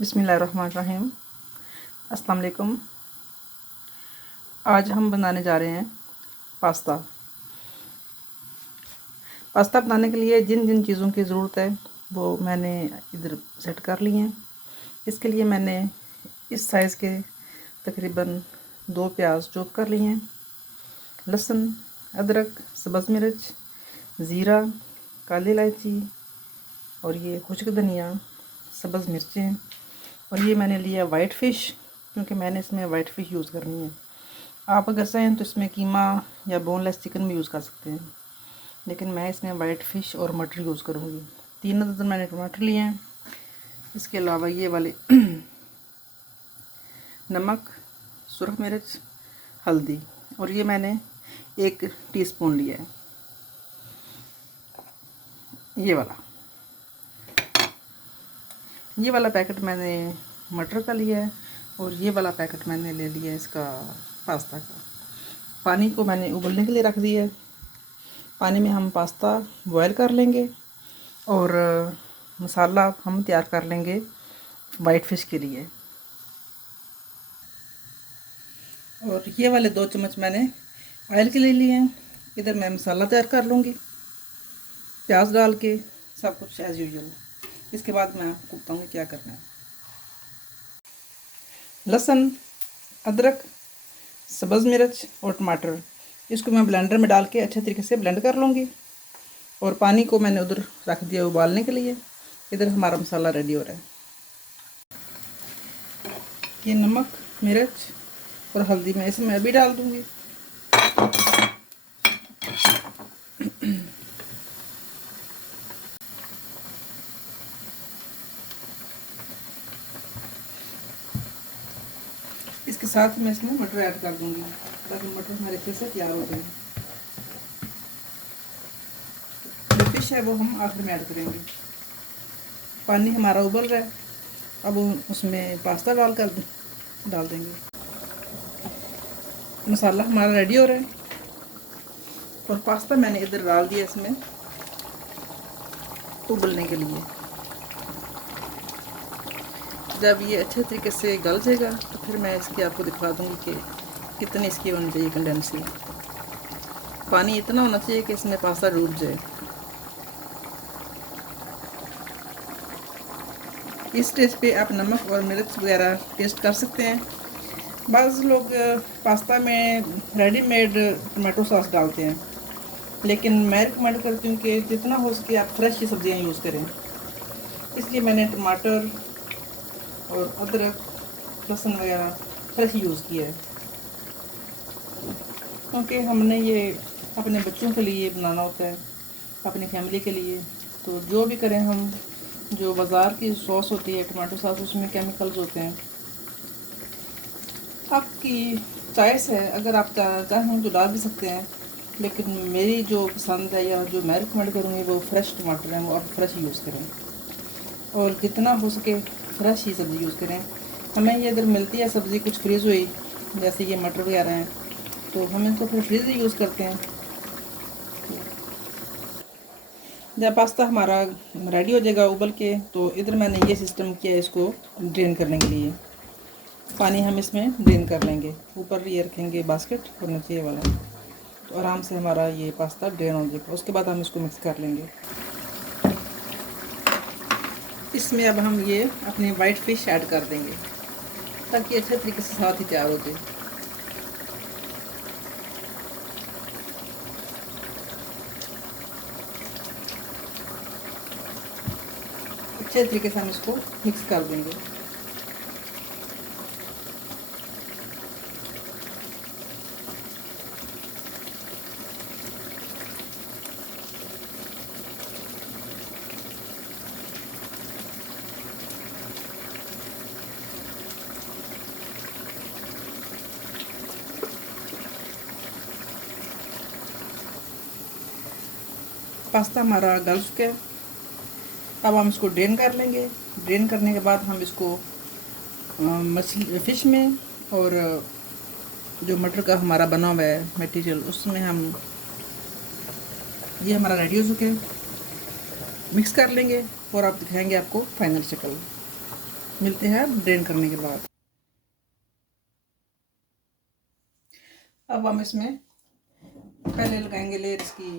बिस्मिल्लाहिर्रहमानिर्रहीम। अस्सलाम वालेकुम। आज हम बनाने जा रहे हैं पास्ता। पास्ता बनाने के लिए जिन जिन चीज़ों की ज़रूरत है वो मैंने इधर सेट कर ली हैं। इसके लिए मैंने इस साइज़ के तकरीबन 2 प्याज चॉप कर लिए हैं, लहसुन, अदरक, सब्ज़ मिर्च, ज़ीरा, काली इलायची और ये खुश्क धनिया, सब्ज़ मिर्चें। और ये मैंने लिया वाइट फ़िश, क्योंकि मैंने इसमें वाइट फ़िश यूज़ करनी है। आप अगर चाहें तो इसमें कीमा या बोनलेस चिकन भी यूज़ कर सकते हैं, लेकिन मैं इसमें वाइट फ़िश और मटर यूज़ करूँगी। 3 दर्जन मैंने टमाटर लिए हैं। इसके अलावा ये वाले नमक, सुरख मिर्च, हल्दी, और ये मैंने 1 टीस्पून लिया है। ये वाला पैकेट मैंने मटर का लिया है और ये वाला पैकेट मैंने ले लिया है इसका पास्ता का। पानी को मैंने उबलने के लिए रख दिया है। पानी में हम पास्ता बॉयल कर लेंगे और मसाला हम तैयार कर लेंगे वाइट फ़िश के लिए। और ये वाले 2 चम्मच मैंने ऑयल के ले लिए हैं। इधर मैं मसाला तैयार कर लूँगी प्याज डाल के, सब कुछ एज़ यूजुअल। इसके बाद मैं आपको बताऊँगी क्या करना है। लहसुन, अदरक, सब्ज़ मिर्च और टमाटर, इसको मैं ब्लेंडर में डाल के अच्छे तरीके से ब्लेंड कर लूँगी। और पानी को मैंने उधर रख दिया उबालने के लिए। इधर हमारा मसाला रेडी हो रहा है। ये नमक, मिर्च और हल्दी मैं इसमें अभी डाल दूँगी। इसके साथ मैं इसमें मटर ऐड कर दूँगी ताकि मटर हमारे अच्छे से तैयार हो जाए। जो फिश है वो हम आखिर में ऐड करेंगे। पानी हमारा उबल रहा है, अब उसमें पास्ता डाल देंगे। मसाला हमारा रेडी हो रहा है और पास्ता मैंने इधर डाल दिया इसमें उबलने के लिए। जब ये अच्छे तरीके से गल जाएगा तो फिर मैं इसकी आपको दिखा दूंगी कि कितनी इसकी होनी चाहिए कंडेंसी। पानी इतना होना चाहिए कि इसमें पास्ता डूब जाए। इस स्टेज पे आप नमक और मिर्च वगैरह टेस्ट कर सकते हैं। बाज़ लोग पास्ता में रेडीमेड टमाटो सॉस डालते हैं, लेकिन मैं रिकमेंड करती हूँ कि जितना हो सके आप फ्रेश ही सब्ज़ियाँ यूज़ करें। इसलिए मैंने टमाटर और अदरक, लहसुन वगैरह फ्रेश यूज़ किया है, क्योंकि हमने ये अपने बच्चों के लिए बनाना होता है, अपनी फैमिली के लिए। तो जो भी करें हम, जो बाज़ार की सॉस होती है टमाटो सॉस, उसमें केमिकल्स होते हैं। आपकी चॉइस है, अगर आप चाहें तो डाल भी सकते हैं, लेकिन मेरी जो पसंद है या जो मैं रिकमेंड करूँगी वो फ्रेश टमाटर हैं, वो आप फ्रेश यूज़ करें और जितना हो सके फ्रेश ही सब्ज़ी यूज़ करें। हमें ये इधर मिलती है सब्ज़ी कुछ फ्रीज़ हुई, जैसे ये मटर वगैरह हैं, तो हम इनको फिर फ्रीज़ ही यूज़ करते हैं। जब पास्ता हमारा रेडी हो जाएगा उबल के, तो इधर मैंने ये सिस्टम किया है इसको ड्रेन करने के लिए। पानी हम इसमें ड्रेन कर लेंगे, ऊपर ये रखेंगे बास्केट और नीचे ये वाला, तो आराम से हमारा ये पास्ता ड्रेन हो जाएगा। उसके बाद हम इसको मिक्स कर लेंगे। इसमें अब हम ये अपनी वाइट फ़िश ऐड कर देंगे ताकि अच्छे तरीके से साथ ही तैयार हो जाए। अच्छे तरीके से हम इसको मिक्स कर देंगे। पास्ता हमारा गल चुका है, अब हम इसको ड्रेन कर लेंगे। ड्रेन करने के बाद हम इसको मछली फ़िश में और जो मटर का हमारा बना हुआ है मटेरियल, उसमें हम ये हमारा रेडी हो चुके हैं, मिक्स कर लेंगे और आप दिखाएंगे आपको फाइनल शक्ल। मिलते हैं ड्रेन करने के बाद। अब हम इसमें पहले लगाएंगे लेयर इसकी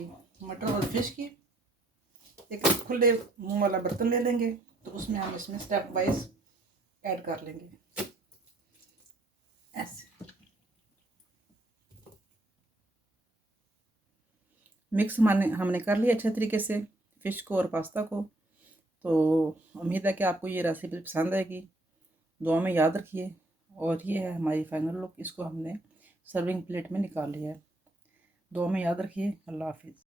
मटर और फिश की। एक खुले मुंह वाला बर्तन ले लेंगे, तो उसमें हम इसमें स्टेप वाइज ऐड कर लेंगे ऐसे। मिक्स हमने कर लिया अच्छे तरीके से फ़िश को और पास्ता को। तो उम्मीद है कि आपको ये रेसिपी पसंद आएगी। दुआ में याद रखिए। और ये है हमारी फाइनल लुक। इसको हमने सर्विंग प्लेट में निकाल लिया है। दुआ में याद रखिए। अल्लाह हाफिज़।